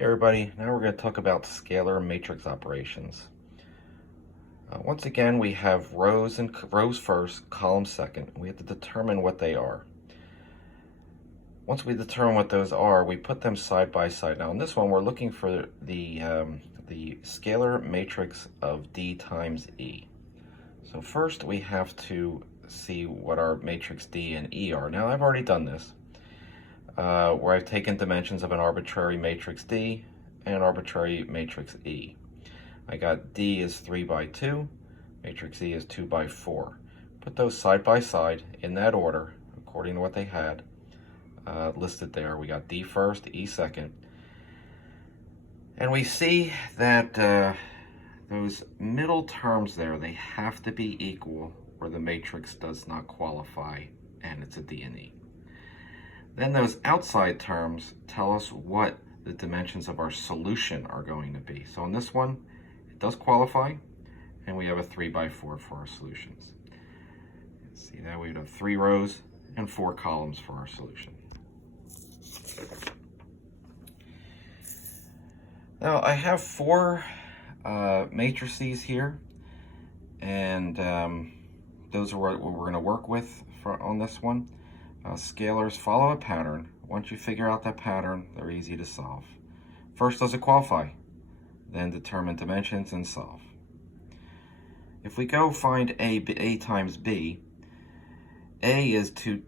Hey everybody, now we're going to talk about scalar matrix operations. Once again, we have rows first, columns second. We have to determine what they are. Once we determine what those are, we put them side by side. Now in this one, we're looking for the scalar matrix of D times E. So first we have to see what our matrix D and E are. Now I've already done this. Where I've taken dimensions of an arbitrary matrix D and an arbitrary matrix E. I got D is 3 by 2, matrix E is 2 by 4. Put those side by side in that order, according to what they had listed there. We got D first, E second. And we see that those middle terms there, they have to be equal or the matrix does not qualify and it's a D and E. Then those outside terms tell us what the dimensions of our solution are going to be. So in this one, it does qualify, and we have a 3 by 4 for our solutions. See that we have 3 rows and 4 columns for our solution. Now I have 4 matrices here, and those are what we're going to work with on this one. Scalars follow a pattern. Once you figure out that pattern, they're easy to solve. First, does it qualify? Then determine dimensions and solve. If we go find A times B, A is 2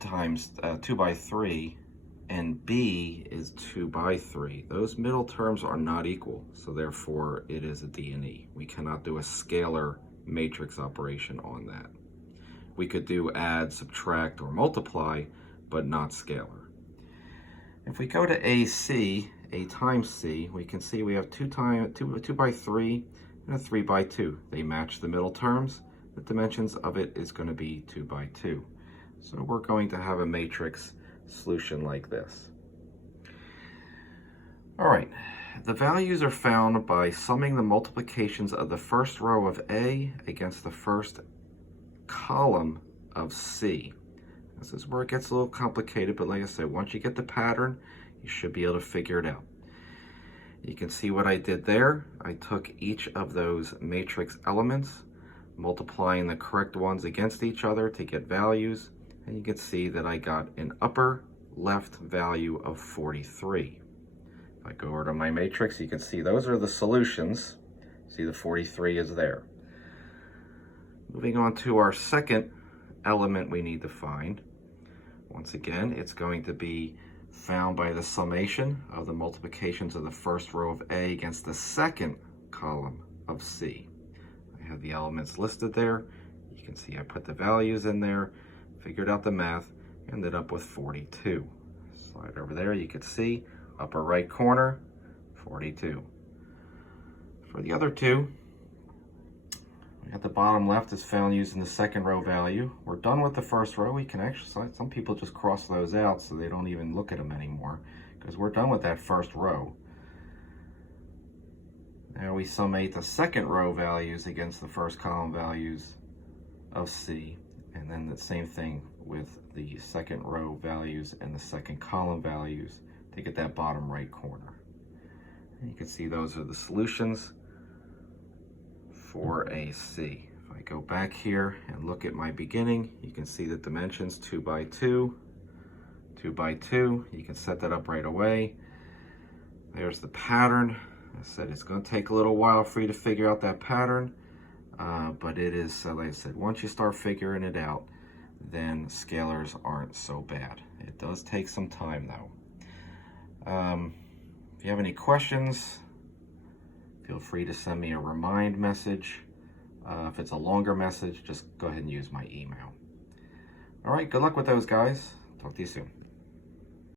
by 3, and B is 2 by 3. Those middle terms are not equal, so therefore it is a D and E. We cannot do a scalar matrix operation on that. We could do add, subtract, or multiply, but not scalar. If we go to AC, A times C, we can see we have 2 by 3 and a 3 by 2. They match the middle terms. The dimensions of it is going to be 2 by 2. So we're going to have a matrix solution like this. All right, the values are found by summing the multiplications of the first row of A against the first column of C. This is where it gets a little complicated, but like I said, once you get the pattern, you should be able to figure it out. You can see what I did there. I took each of those matrix elements, multiplying the correct ones against each other to get values, and you can see that I got an upper left value of 43. If I go over to my matrix, you can see those are the solutions. See, the 43 is there. Moving on to our second element we need to find. Once again, it's going to be found by the summation of the multiplications of the first row of A against the second column of C. I have the elements listed there. You can see I put the values in there, figured out the math, ended up with 42. Slide over there, you can see upper right corner, 42. For the other two, at the bottom left is found using the second row value. We're done with the first row. We can actually, some people just cross those out so they don't even look at them anymore because we're done with that first row. Now we summate the second row values against the first column values of C, and then the same thing with the second row values and the second column values to get that bottom right corner. And you can see those are the solutions for AC. If I go back here and look at my beginning, you can see the dimensions 2 by 2, 2 by 2. You can set that up right away. There's the pattern. I said it's going to take a little while for you to figure out that pattern, but it is, like I said, once you start figuring it out, then scalars aren't so bad. It does take some time though. If you have any questions, feel free to send me a remind message. If it's a longer message, just go ahead and use my email. All right, good luck with those, guys. Talk to you soon.